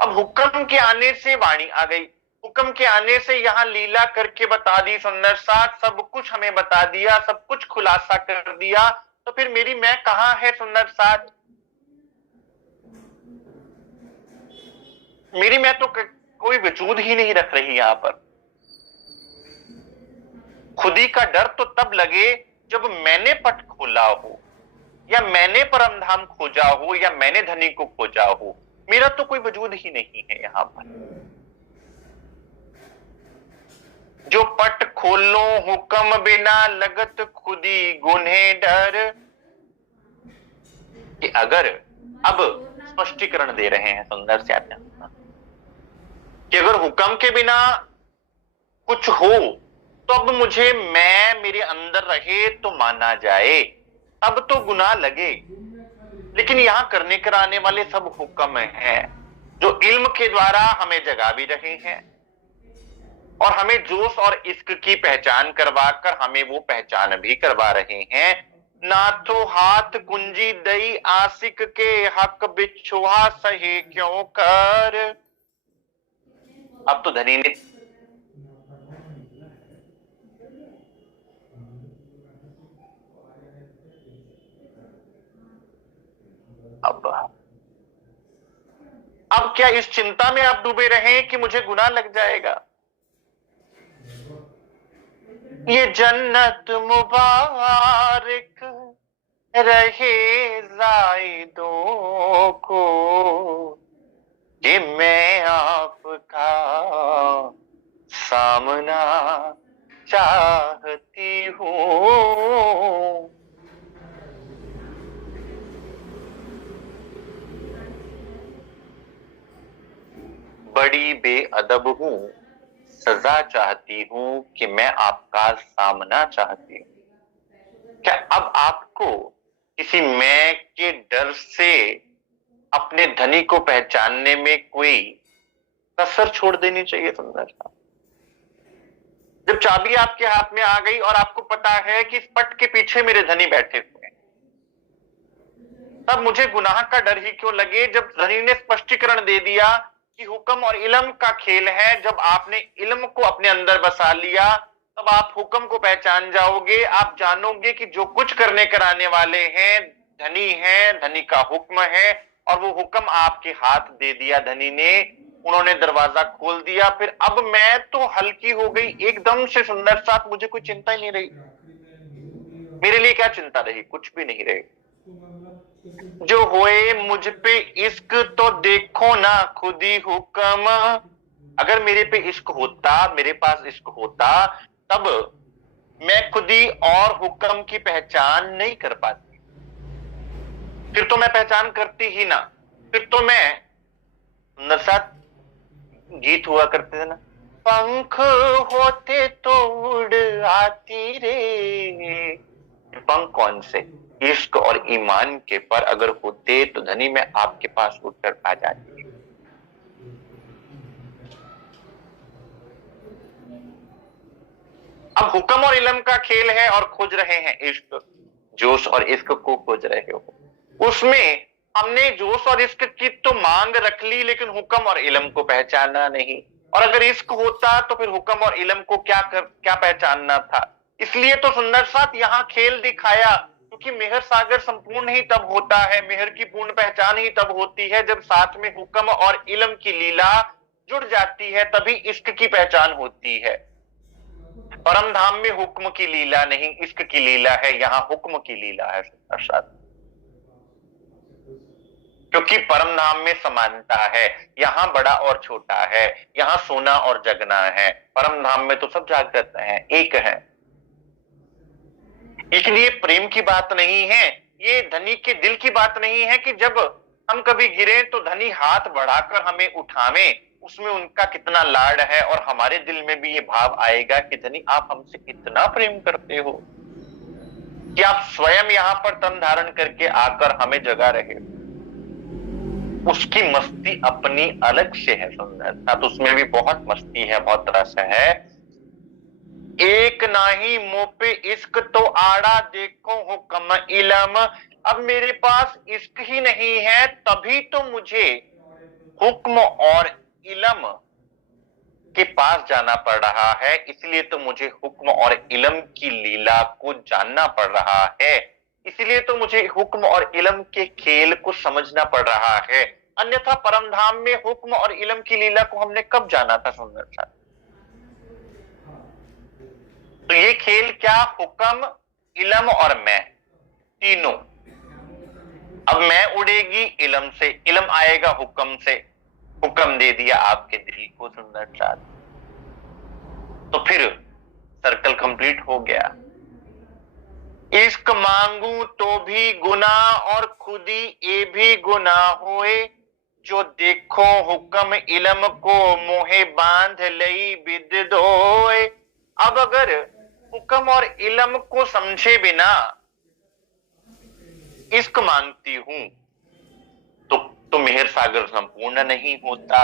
अब हुक्म के आने से वाणी आ गई, हुक्म के आने से यहां लीला करके बता दी सुंदर साथ, सब कुछ हमें बता दिया, सब कुछ खुलासा कर दिया। तो फिर मेरी मैं कहां है सुंदर साथ? मेरी मैं तो कोई वजूद ही नहीं रख रही यहां पर। खुदी का डर तो तब लगे जब मैंने पट खोला हो, या मैंने परम धाम खोजा हो, या मैंने धनी को खोजा हो। मेरा तो कोई वजूद ही नहीं है यहां पर। जो पट खोलो हुक्म बिना, लगत खुदी गुन्हे डर। कि अगर अब स्पष्टीकरण दे रहे हैं सुंदर से आज्ञा कि अगर हुक्म के बिना कुछ हो तो अब मुझे मैं मेरे अंदर रहे तो माना जाए, अब तो गुनाह लगे। लेकिन यहां करने कराने वाले सब हुक्म हैं जो इल्म के द्वारा हमें जगा भी रहे हैं और हमें जोश और इश्क की पहचान करवाकर हमें वो पहचान भी करवा रहे हैं। नाथो हाथ कुंजी दई, आशिक के हक बिछुआ सहे क्यों कर। अब तो धनी ने अब क्या इस चिंता में आप डूबे रहे कि मुझे गुनाह लग जाएगा? ये जन्नत मुबारक रहे जायदों को कि मैं आपका सामना चाहती हूं। बड़ी बेअदब हूं, सजा चाहती हूं कि मैं आपका सामना चाहती हूं। क्या अब आपको किसी मैं के डर से अपने धनी को पहचानने में कोई कसर छोड़ देनी चाहिए सुंदर साहब? जब चाबी आपके हाथ में आ गई और आपको पता है कि इस पट के पीछे मेरे धनी बैठे हुए हैं, तब मुझे गुनाह का डर ही क्यों लगे? जब धनी ने स्पष्टीकरण दे दिया कि हुक्म और इल्म का खेल है, जब आपने इल्म को अपने अंदर बसा लिया तब आप हुक्म को पहचान जाओगे। आप जानोगे कि जो कुछ करने कराने वाले हैं धनी है, धनी का हुक्म है और वो हुक्म आपके हाथ दे दिया धनी ने, उन्होंने दरवाजा खोल दिया। फिर अब मैं तो हल्की हो गई एकदम से सुंदर साथ, मुझे कोई चिंता ही नहीं रही। मेरे लिए क्या चिंता रही? कुछ भी नहीं रही। जो होए मुझ पे इश्क तो देखो ना खुद ही हुक्म। अगर मेरे पे इश्क होता, मेरे पास इश्क होता, तब मैं खुद ही और हुक्म की पहचान नहीं कर पाती। फिर तो मैं पहचान करती ही ना। फिर तो मैं सुंदर साथ गीत हुआ करते थे ना, पंख होते तो उड़ आती रे। पंख कौन से? इश्क और ईमान के पर अगर होते तो धनी मैं आपके पास उठकर आ जाती। अब हुक्म और इल्म का खेल है और खोज रहे हैं इश्क, जोश और इश्क को खोज रहे हो। उसमें हमने जोश और इश्क की तो मांग रख ली, लेकिन हुक्म और इल्म को पहचाना नहीं। और अगर इश्क होता तो फिर हुक्म और इल्म को क्या पहचानना था। इसलिए तो सुंदर साथ यहाँ खेल दिखाया, क्योंकि मेहर सागर संपूर्ण ही तब होता है, मेहर की पूर्ण पहचान ही तब होती है जब साथ में हुक्म और इल्म की लीला जुड़ जाती है, तभी इश्क की पहचान होती है। परम धाम में हुक्म की लीला नहीं, इश्क की लीला है, यहाँ हुक्म की लीला है सुंदर साथ। क्योंकि परम धाम में समानता है, यहाँ बड़ा और छोटा है, यहाँ सोना और जगना है। परम धाम में तो सब जागृत हैं, एक है। इसलिए प्रेम की बात नहीं है, ये धनी के दिल की बात नहीं है कि जब हम कभी गिरे तो धनी हाथ बढ़ाकर हमें उठावे, उसमें उनका कितना लाड है। और हमारे दिल में भी ये भाव आएगा कि धनी आप हमसे इतना प्रेम करते हो कि आप स्वयं यहाँ पर तन धारण करके आकर हमें जगा रहे हो। उसकी मस्ती अपनी अलग से है सुंदरता, तो उसमें भी बहुत मस्ती है, बहुत रस है। एक नाही मुंह पे इश्क तो आड़ा देखो हुक्म इलम। अब मेरे पास इश्क ही नहीं है, तभी तो मुझे हुक्म और इलम के पास जाना पड़ रहा है। इसलिए तो मुझे हुक्म और इलम की लीला को जानना पड़ रहा है, इसलिए तो मुझे हुक्म और इलम के खेल को समझना पड़ रहा है। अन्यथा परम धाम में हुक्म और इलम की लीला को हमने कब जाना था सुंदर साथ। तो ये खेल क्या, हुक्म इलम और मैं तीनों। अब मैं उड़ेगी इलम से, इलम आएगा हुक्म से। हुक्म दे दिया आपके दिल को सुंदर साथ, तो फिर सर्कल कंप्लीट हो गया। इश्क मांगू तो भी गुनाह और खुदी ये भी गुनाह होए। जो देखो हुक्म इलम को मोहे बांध लई बिद धोए। अब अगर हुक्म और इलम को समझे बिना इश्क मांगती हूं तो मेहर सागर संपूर्ण नहीं होता,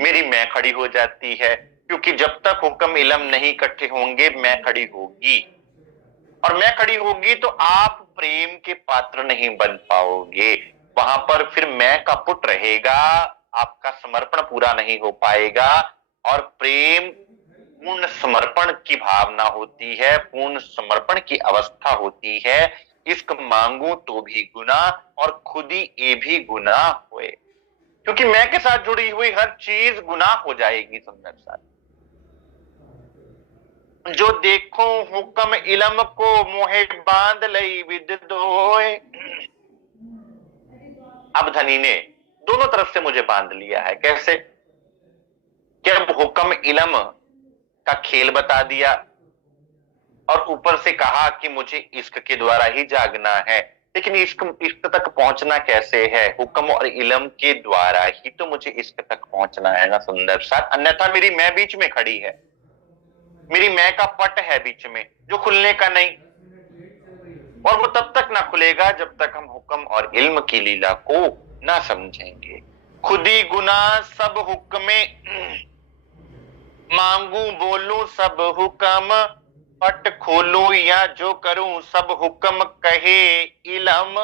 मेरी मैं खड़ी हो जाती है। क्योंकि जब तक हुक्म इलम नहीं इकट्ठे होंगे मैं खड़ी होगी, और मैं खड़ी होगी तो आप प्रेम के पात्र नहीं बन पाओगे। वहां पर फिर मैं का पुट रहेगा, आपका समर्पण पूरा नहीं हो पाएगा। और प्रेम पूर्ण समर्पण की भावना होती है, पूर्ण समर्पण की अवस्था होती है। इश्क मांगू तो भी गुनाह और खुदी ये भी गुनाह हुए। क्योंकि मैं के साथ जुड़ी हुई हर चीज गुनाह हो जाएगी सुंदर साथ। जो देखो हुक्म इलम को मोहे बांध लई विद दोए। अब धनी ने दोनों तरफ से मुझे बांध लिया है। कैसे कि अब हुक्म इलम का खेल बता दिया, और ऊपर से कहा कि मुझे इश्क के द्वारा ही जागना है। लेकिन इश्क तक पहुंचना कैसे है, हुक्म और इलम के द्वारा ही तो मुझे इश्क तक पहुंचना है ना सुंदर साथ। अन्यथा मेरी मैं बीच में खड़ी है, मेरी मैं का पट है बीच में, जो खुलने का नहीं। और वो तब तक ना खुलेगा जब तक हम हुक्म और इल्म की लीला को ना समझेंगे। खुदी गुनाह सब हुक्मे मांगू बोलूं सब हुक्म। पट खोलूं या जो करूं सब हुक्म कहे इलम।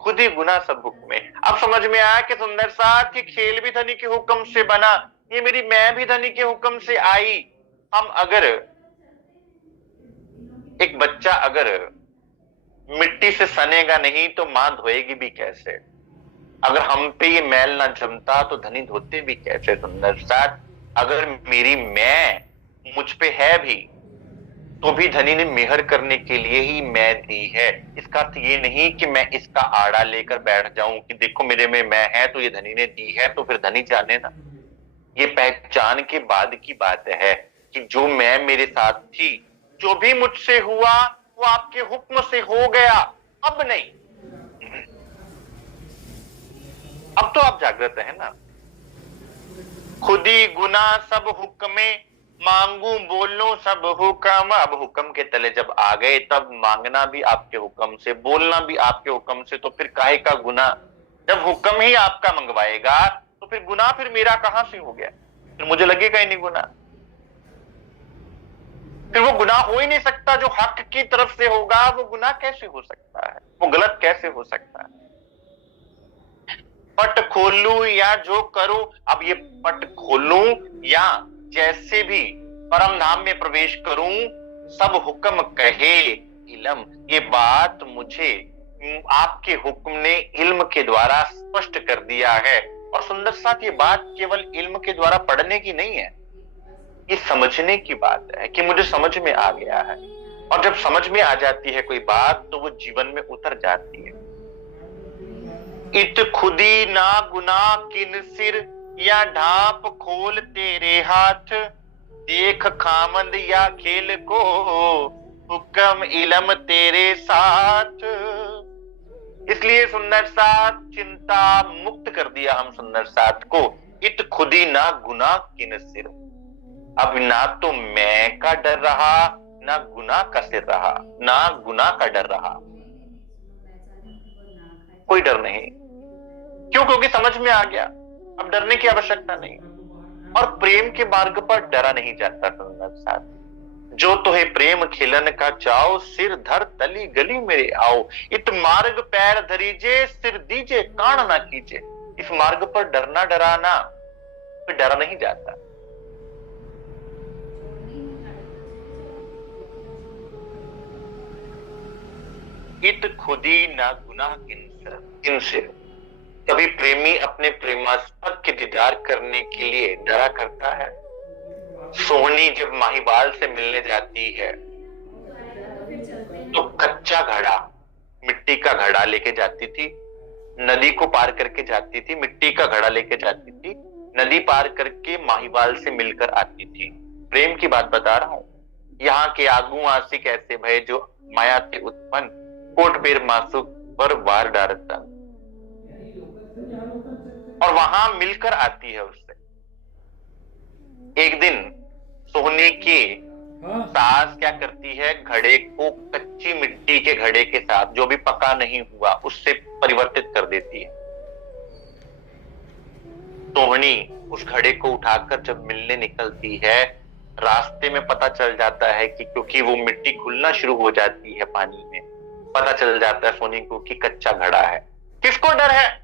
खुद ही गुना सब हुक्म। अब समझ में आया कि सुंदर साथ की खेल भी धनी के हुक्म से बना, ये मेरी मैं भी धनी के हुक्म से आई। हम अगर एक बच्चा अगर मिट्टी से सनेगा नहीं तो मां धोएगी भी कैसे। अगर हम पे ये मैल ना जमता तो धनी धोते भी कैसे सुंदर साथ। अगर मेरी मैं मुझ पे है भी तो भी धनी ने मेहर करने के लिए ही मैं दी है। इसका अर्थ ये नहीं कि मैं इसका आड़ा लेकर बैठ जाऊं कि देखो मेरे में मैं है तो ये धनी ने दी है, तो फिर धनी जाने ना। ये पहचान के बाद की बात है कि जो मैं मेरे साथ थी, जो भी मुझसे हुआ वो आपके हुक्म से हो गया, अब नहीं। अब तो आप जागृत है ना। खुदी गुना सब हुक्मे मांगू बोलूं सब हुक्म। अब हुक्म के तले जब आ गए तब मांगना भी आपके हुक्म से, बोलना भी आपके हुक्म से, तो फिर काहे का गुना। जब हुक्म ही आपका मंगवाएगा तो फिर गुना फिर मेरा कहां से हो गया, फिर मुझे लगेगा ही नहीं गुना। फिर वो गुनाह हो ही नहीं सकता। जो हक की तरफ से होगा वो गुनाह कैसे हो सकता है, वो गलत कैसे हो सकता है। पट खोलूं या जो करूं, अब ये पट खोलूं या जैसे भी परम धाम में प्रवेश करूं, सब हुक्म कहे इलम, ये बात मुझे आपके हुक्म ने इल्म के द्वारा स्पष्ट कर दिया है। और सुंदर साथ, ये बात केवल इल्म के द्वारा पढ़ने की नहीं है, ये समझने की बात है कि मुझे समझ में आ गया है। और जब समझ में आ जाती है कोई बात तो वो जीवन में उतर जाती है। इत खुदी ना गुना किन सिर, या ढाप खोल तेरे हाथ, देख खामंद या खेल को, हुक्म इलम तेरे साथ। इसलिए सुंदर साथ चिंता मुक्त कर दिया हम सुंदर साथ को। इत खुदी ना गुना किन सिर, अब ना तो मैं का डर रहा, ना गुनाह का सिर रहा, ना गुनाह का डर रहा, कोई डर नहीं। क्यों? क्योंकि समझ में आ गया, अब डरने की आवश्यकता नहीं। और प्रेम के मार्ग पर डरा नहीं जाता सुंदर साथ। जो तोहे प्रेम खिलन का चाओ, सिर धर तली गली मेरे आओ, इत मार्ग पैर धरीजे, सिर दीजे कान ना कीजे। इस मार्ग पर डरना डराना, फिर डरा नहीं जाता। इत खुदी ना गुनाह किनसे। कभी प्रेमी अपने प्रेमास्पद के दीदार करने के लिए डरा करता है। सोहनी जब माहीवाल से मिलने जाती है तो कच्चा घड़ा, मिट्टी का घड़ा लेके जाती थी, नदी को पार करके जाती थी, मिट्टी का घड़ा लेके जाती थी, नदी पार करके माहीवाल से मिलकर आती थी। प्रेम की बात बता रहा हूं। यहाँ के आगू आशिक ऐसे भय जो माया से उत्पन्न, कोट बेर मासुक पर वार डारता, और वहां मिलकर आती है उससे। एक दिन सोहनी की सास क्या करती है, घड़े को कच्ची मिट्टी के घड़े के साथ, जो भी पका नहीं हुआ, उससे परिवर्तित कर देती है। सोहनी उस घड़े को उठाकर जब मिलने निकलती है, रास्ते में पता चल जाता है कि क्योंकि वो मिट्टी घुलना शुरू हो जाती है पानी में, पता चल जाता है सोनी को कि कच्चा घड़ा है। किसको डर है?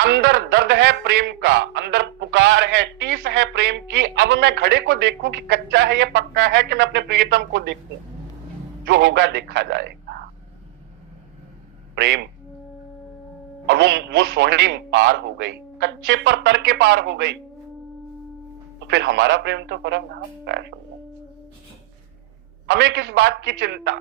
अंदर दर्द है प्रेम का, अंदर पुकार है, टीस है प्रेम की। अब मैं घड़े को देखूं कि कच्चा है या पक्का है, कि मैं अपने प्रियतम को देखूं, जो होगा देखा जाएगा। प्रेम। और वो सोहनी पार हो गई, कच्चे पर तर के पार हो गई। तो फिर हमारा प्रेम तो परम धाम का है। हमें किस बात की चिंता?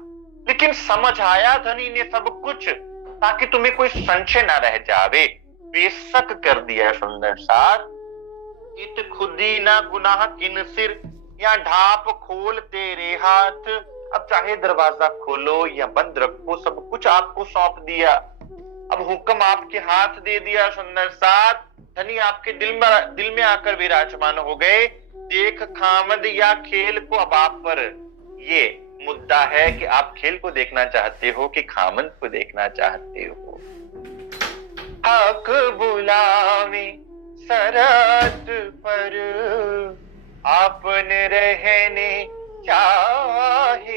लेकिन समझ आया धनी ने सब कुछ, ताकि तुम्हें कोई संशय ना रह जावे। बेशक कर दिया सुंदर साथ। इत खुदी ना गुनाह किन सिर, या ढाप खोल तेरे हाथ। अब चाहे दरवाजा खोलो या बंद रखो, सब कुछ आपको सौंप दिया। अब हुक्म आपके हाथ दे दिया सुंदर साथ। धनी आपके दिल में आकर विराजमान हो गए। देख खामद या खेल को, अब आप पर ये मुद्दा है कि आप खेल को देखना चाहते हो कि खामद को देखना चाहते हो। हक बुलावे सरहद पर, आपन रहने चाहित।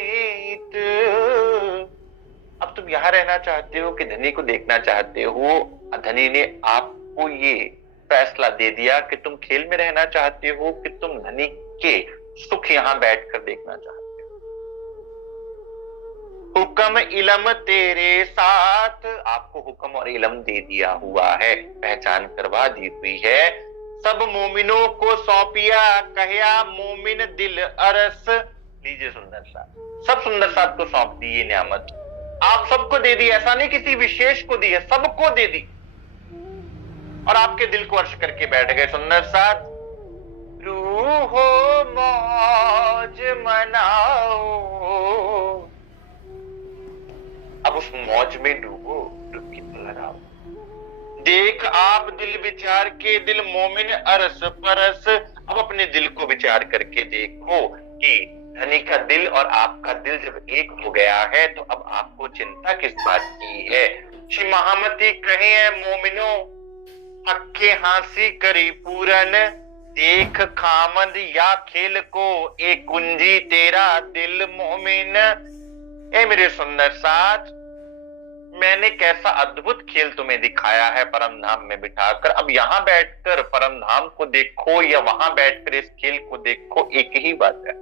अब तुम यहां रहना चाहते हो कि धनी को देखना चाहते हो? धनी ने आपको ये फैसला दे दिया कि तुम खेल में रहना चाहते हो कि तुम धनी के सुख यहां बैठकर देखना चाहते हो। हुक्म इलम तेरे साथ, आपको हुक्म और इलम दे दिया हुआ है, पहचान करवा दी हुई है। सब मोमिनों को सौंपिया, कहया मोमिन दिल अरस। लीजिए सुंदर साथ, सब सुंदर साथ को सौंप दी ये नियामत। आप सबको दे दी, ऐसा नहीं किसी विशेष को दी है, सबको दे दी। और आपके दिल को अर्श करके बैठ गए सुंदर साथ। रूहो मौज मनाओ, अब उस मौज में डूबो, डुबकी लगाओ। देख आप दिल विचार के, दिल मोमिन अरस परस। अब अपने दिल को विचार करके देखो कि धनी का दिल और आपका दिल जब एक हो गया है तो अब आपको चिंता किस बात की है। श्री महामती कहे है मोमिनो, हक्के हांसी करी पूरन। देख खामद या खेल को, एक कुंजी तेरा दिल मोमिन। ए मेरे सुंदर साथ, मैंने कैसा अद्भुत खेल तुम्हें दिखाया है परम धाम में बिठाकर, अब यहां बैठकर परम धाम को देखो या वहां बैठकर इस खेल को देखो, एक ही बात है।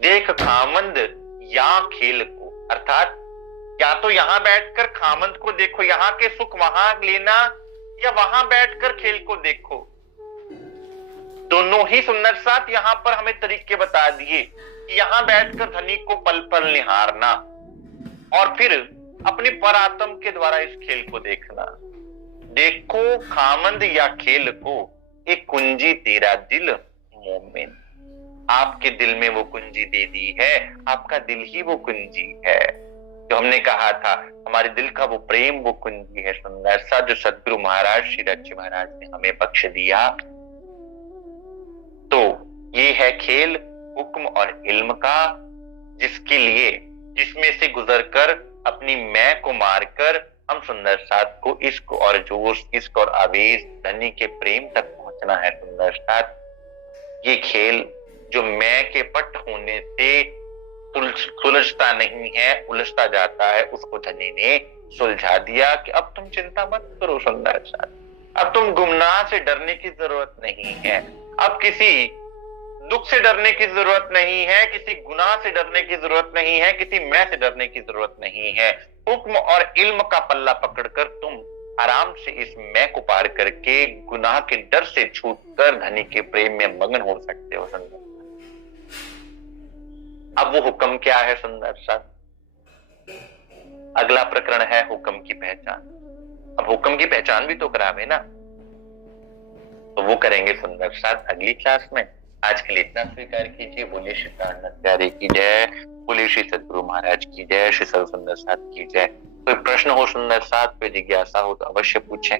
देख खामंद या खेल को, अर्थात या तो यहां बैठकर खामंद को देखो, यहां के सुख वहां लेना, या वहां बैठकर खेल को देखो। दोनों ही सुंदर साथ यहां पर हमें तरीके बता दिए कि यहां बैठकर धनी को पल पल निहारना और फिर अपनी परात्म के द्वारा इस खेल को देखना। देखो खामंद या खेल को, एक कुंजी तेरा दिल मोमिन, आपके दिल में वो कुंजी दे दी है, आपका दिल ही वो कुंजी है। जो हमने कहा था हमारे दिल का वो प्रेम वो कुंजी है सुंदर सा, जो सदगुरु महाराज श्री रज्जी महाराज ने हमें बख्श दिया। तो ये है खेल हुक्म और इल्म का, जिसके लिए जिसमें से गुजरकर अपनी मैं को मारकर हम सुंदर साथ को इश्क और जोश, इश्क और आवेश, धनी के प्रेम तक पहुंचना है सुंदर साथ। ये खेल जो मैं के पट होने से सुलझता नहीं है, उलझता जाता है, उसको धनी ने सुलझा दिया कि अब तुम चिंता मत करो सुंदर साथ, अब तुम गुमनाह से डरने की जरूरत नहीं है, अब किसी दुख से डरने की जरूरत नहीं है, किसी गुनाह से डरने की जरूरत नहीं है, किसी मैं से डरने की जरूरत नहीं है। हुक्म और इल्म का पल्ला पकड़कर तुम आराम से इस मैं को पार करके गुनाह के डर से छूटकर धनी के प्रेम में मगन हो सकते हो सुंदर। अब वो हुक्म क्या है सुंदर सा? अगला प्रकरण है हुक्म की पहचान। अब हुक्म की पहचान भी तो करावे ना, तो वो करेंगे सुंदर साथ अगली क्लास में। आज के लिए इतना स्वीकार कीजिए। बोलिए श्री प्राणनाथ प्यारे की जय, बोलिए श्री सदगुरु महाराज की जय, श्री सर्व सुंदर साथ की जय। कोई प्रश्न हो सुंदर साथ, कोई जिज्ञासा हो तो अवश्य पूछें।